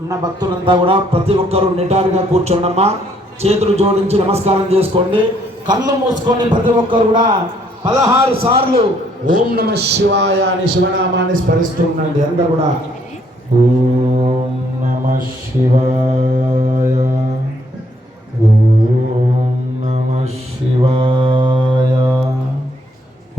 ఉన్న భక్తులంతా కూడా ప్రతి ఒక్కరూ నిటారుగా కూర్చోండమ్మా. చేతులు జోడించి నమస్కారం చేసుకోండి. కళ్ళు మూసుకొని ప్రతి ఒక్కరు కూడా 16 సార్లు ఓం నమ శివాయ అని శివనామాన్ని స్మరిస్తూ ఉండండి. అందరూ కూడా ఓం నమ శివాయ, ఓం నమ శివాయ,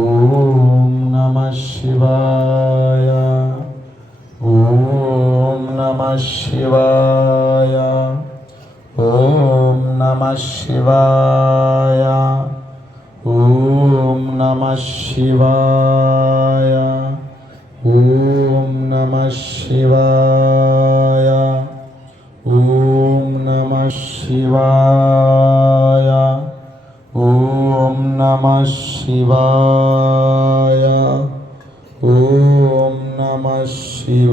ఓం నమ శివాయ, ఓం నమ శివాయ, ఓం నమ శివాయ, ఓం నమ శివాయ, ఓం నమ శివాయ, ఓం నమ శివాయ, ఓం నమ శివాయ, ఓం నమ శివాయ,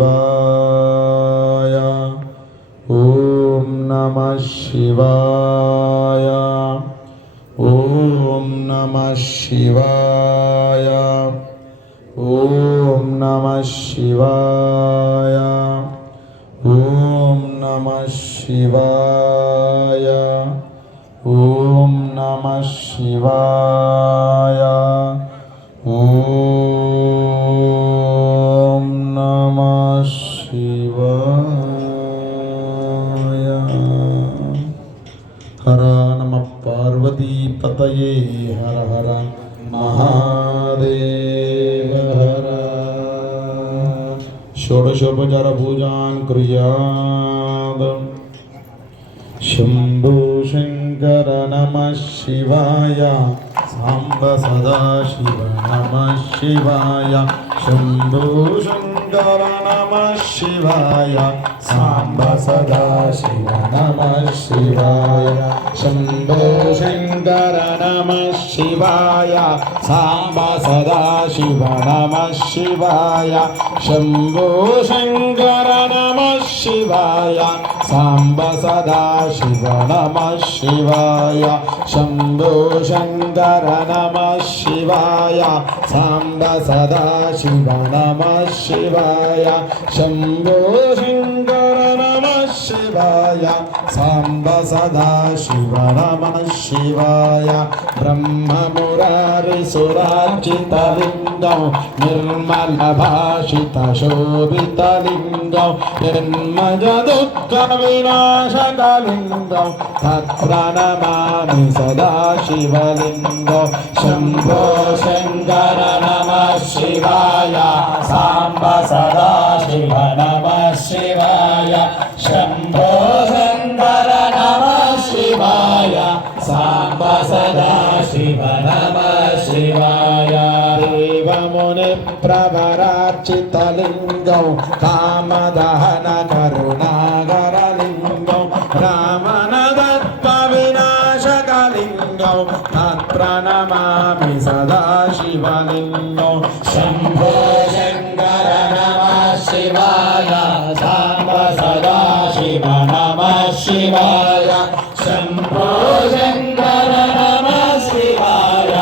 ఓం నమ శివాయ, ఓం నమ శివాయ, ఓం నమ శివాయ, ఓం నమ శివాయ, ఓం నమ శివాయ, ఓం నమ శివాయ. హర నమ పార్వతీపతయే హర హర మహాదేవ హర. షోడశోపచార పూజాన్ కుర్యాద్. శంభో శంకర నమః శివాయ, సాంబ సదాశివ నమః శివాయ. శంభో శంకర నమః శివాయ, సాంబ సదాశివ నమః శివాయ. శంభో శంకర నమః శివాయ, సాంబ సదాశివ నమః శివాయ. శంభో శంకర నమః శివాయ, సాంబ సదాశివ నమః శివాయ. శంభో శంకర నమః శివాయ, సాంబ సదాశివ నమః శివాయ. శంభో శంకర నమః శివాయ, సాంబ సదాశివ నమః శివాయ. బ్రహ్మ మురారి సురార్చితలింగం, నిర్మల భాషిత శోభితలింగం, నిర్మజ దుఃఖ వినాశకలింగం, తత్ప్రణమామి సదాశివలింగం. శంభో శంకర నమః శివాయ, సాంబ సదాశివ నమః శివాయ. శంభో శంకర నమః శివాయ, సాంబ సదాశివ నమః శివాయ. దేవముని ప్రవరార్చితలింగం, కామదహన కరుణాకరలింగం, రావణ దత్త వినాశకలింగం, తత్ప్రణమామి సదాశివలింగం. శంభో శంకర నమః శివాయ, సాంబ సదాశివ నమః శివాయ. శంభో శంకర నమః శివాయ,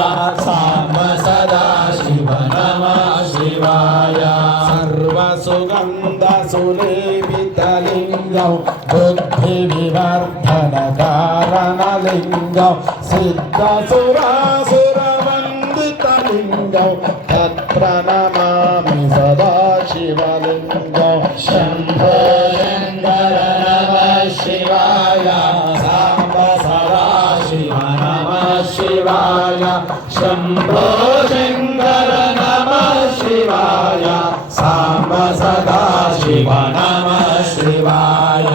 సాంబ సదాశివ నమః శివాయ. సర్వసుగంధ సులేపితలింగం, బుద్ధి వివర్ధన కారణలింగం, సిద్ధ సురాసుర వందితలింగం, తత్ప్రణమామి సదాశివలింగం. శంభో శంకర నమః శివాయ, సాంబ సదాశివ నమః శివాయ. శంభో శంకర నమః శివాయ, సాంబ సదాశివ నమః శివాయ.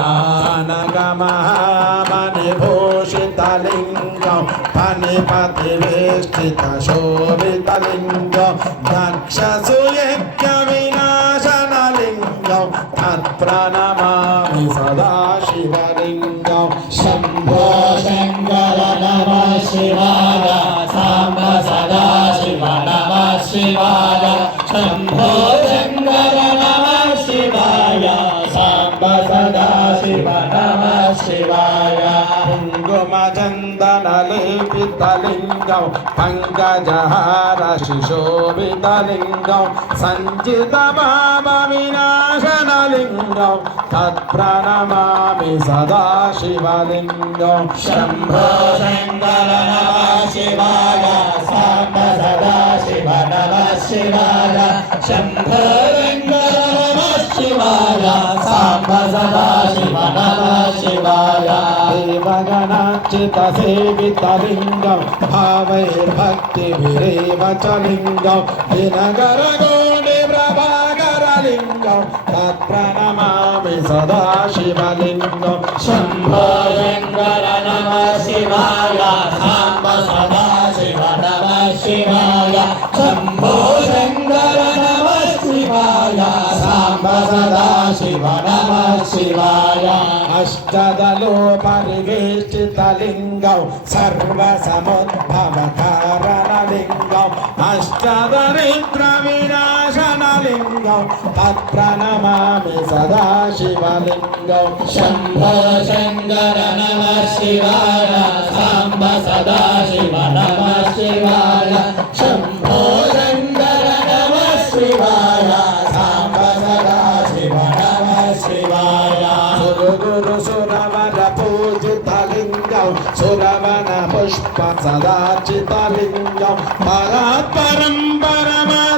అనగమహామణిభూషితలింగం, ఫణిపతివేష్టిత శోభితలింగం, దక్షసుయజ్ఞ వినాశనలింగం, తత్ప్రణమామి సదాశివలింగం. శంభో శంకర నమః శివాయ, సాంబ సదాశివ నమః శివాయ. శంభో శంకర నమః శివాయ, సాంబ సదాశివ నమః శివాయ కుంకుమచందనలేపితలింగం పంకజహార శిశోభితలింగం సంచిత పాప వినాశనలింగం తత్ప్రణమామి సదా శివలింగం శంభో శంకర నమః శివాయ సాంబ సదా శివ నమః శివాయ శంభో శంకర నమః శివాయ సాంబ సదా శివ నమః శివాయ దేవగణార్చిత సేవితలింగం భావైర్భక్తిభిరేవ చ లింగం దినకరగోణి ప్రభాకరలింగం తత్ప్రణమామి సదా శివలింగం శంభో శంకర నమః శివాయ సాంబ సదా శివ నమః శివాయ శంభో శంకర నమః శివాయ సాంబ సదా శివ నమః శివాయ అష్టదలో పరివేష్టితలింగం సర్వసముద్భవకారణలింగం అష్టదరిద్ర వినాశనలింగం తత్ప్రణమామి సదా శివలింగం శంభో శంకర నమః శివాయ సాంబ సదా శివ నమః శివాయ శంభో శంకర నమః శివాయ సాంబ సదా శివ నమః శివాయ గురు సురవర పూజితలింగం సురవన పుష్ప సదాచితలింగం పరాత్పరం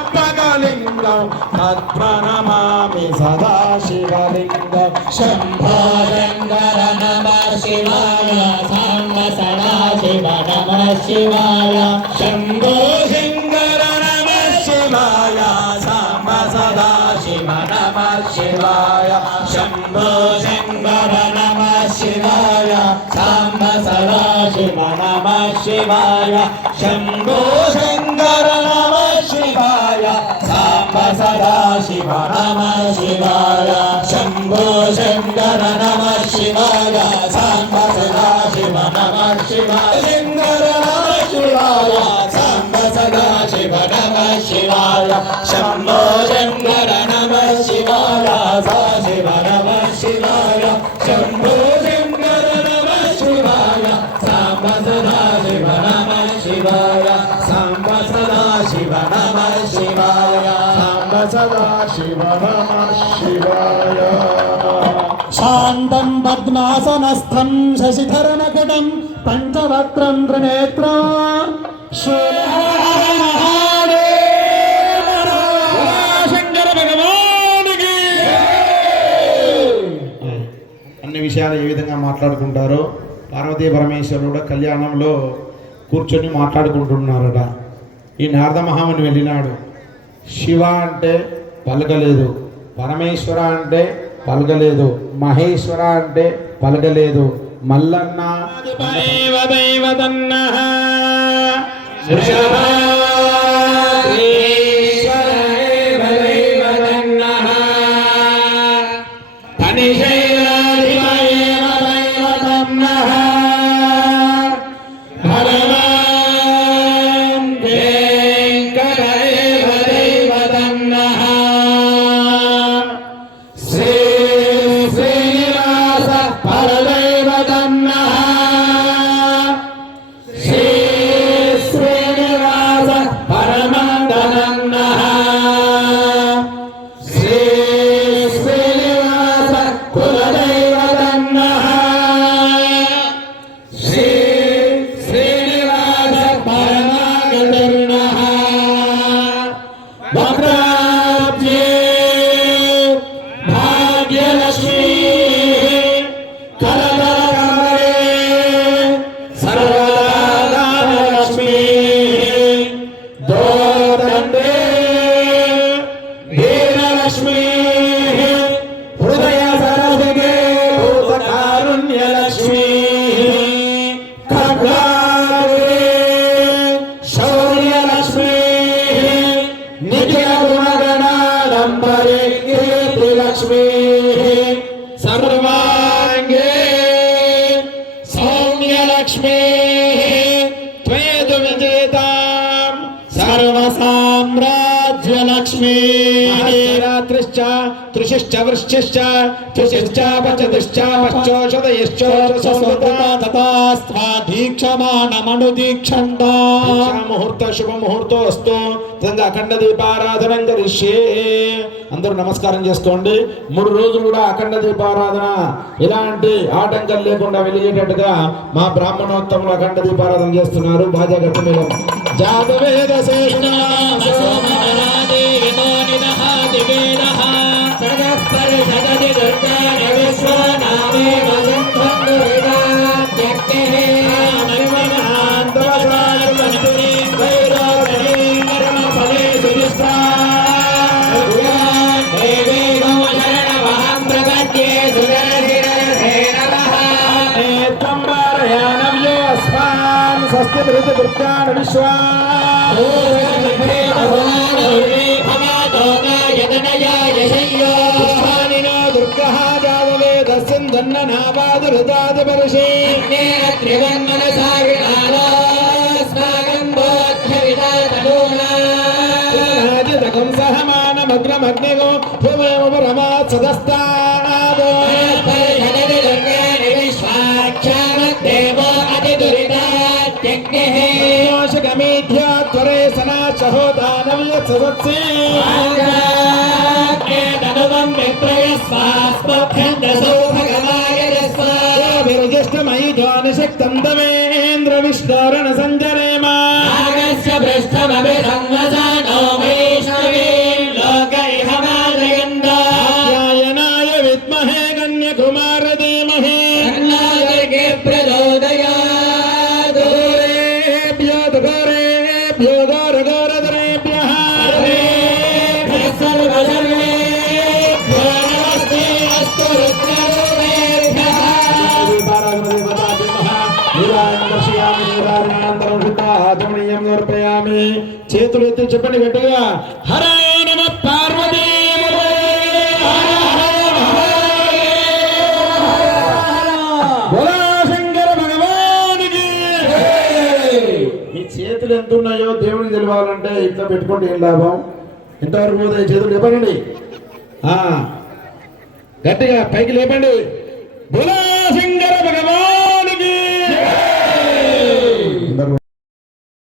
పరమాత్మకలింగం తత్ప్రణమామి సదా శివలింగం శంభో శంకర నమః శివాయ సాంబ సదా శివ నమః శివాయ శంభో శంకర నమః శివాయ సాంబ సదా శివ నమః శివాయ శంభో శంకర నమః శివాయ సాంబ సదా శివ నమః శివాయ శంభో శంకర నమః శివాయ సాంబ సదా శివ నమః శివాయ శంభో శంకర నమః శివాయ సాంబ సదా శివ నమః శివాయ శంకర నమః శివాయ సాంబ సదా శివ నమః శివాయ శంభో శంకర నమః శివాయ సదా శివ నమః శివాయ శంభో శంకర నమః శివాయ సాంబ సదా శివ నమః శివాయ సాంబ సదా శివ నమః శివాయ సాంబ సదా శివ నమః శివాయ శాంతం పద్మాసనస్థం శశిధరమకుటం పంచవక్త్రం త్రినేత్రం శంకర భగవానికి అన్ని విషయాలు ఏ విధంగా మాట్లాడుకుంటారో పార్వతీ పరమేశ్వరుడు కూడా కళ్యాణంలో కూర్చొని మాట్లాడుకుంటున్నారట. ఈ నారద మహాముని వెళ్ళినాడు. శివ అంటే పలకలేదు, పరమేశ్వర అంటే పలకలేదు, మహేశ్వర అంటే పలకలేదు, మల్లన్న सर्वांगे सौम्यलक्ष्मी त्वेदु विजेतां सर्वसाम्राज्यलक्ष्मी रात्रिश्च त्रिश ఉషిష్ట వృష్టిశ్చ తుషిశ్చ పచతిశ్చ పశ్చోషదయశ్చోషసోమృతా దీక్షమాణమనుదీక్షంత ముహూర్త శుభ ముహూర్తో వస్తూ అఖండ దీపారాధన కరిష్యే. అందరూ నమస్కారం చేసుకోండి. 3 రోజులు కూడా అఖండ దీపారాధన ఇలాంటి ఆటంకం లేకుండా వెలిగేటట్టుగా మా బ్రాహ్మణోత్తములు అఖండ దీపారాధన చేస్తున్నారు. బాజా గట్టి మీద జాతవేద స్వస్తి మృత దుర్గాణ విశ్వా దుర్గా జాతవేద సింధన్న నాపాదురుదాదిపరుషే సహమానమగ్రమగ్నిగో పరమా సదస్తాదో త్వరే సనా సహోదానవ్య సదస్సే విరజిష్టమయి జ్వానశక్తం తవేంద్ర విష్ణోరణ సంజరేమా ధ్యాయనాయ విద్మహే కన్యకుమార ధీమహి చేతులు ఎత్తి చెప్పండి గట్టిగా హర నమ పార్వతీ. శంకర భగవానికి. మీ చేతులు ఎంత ఉన్నాయో దేవుడికి తెలియాలంటే ఇంట్లో పెట్టుకోండి ఏం లాభం. ఇంతవరకు పోతే చేతులు లేపండి, గట్టిగా పైకి లేపండి.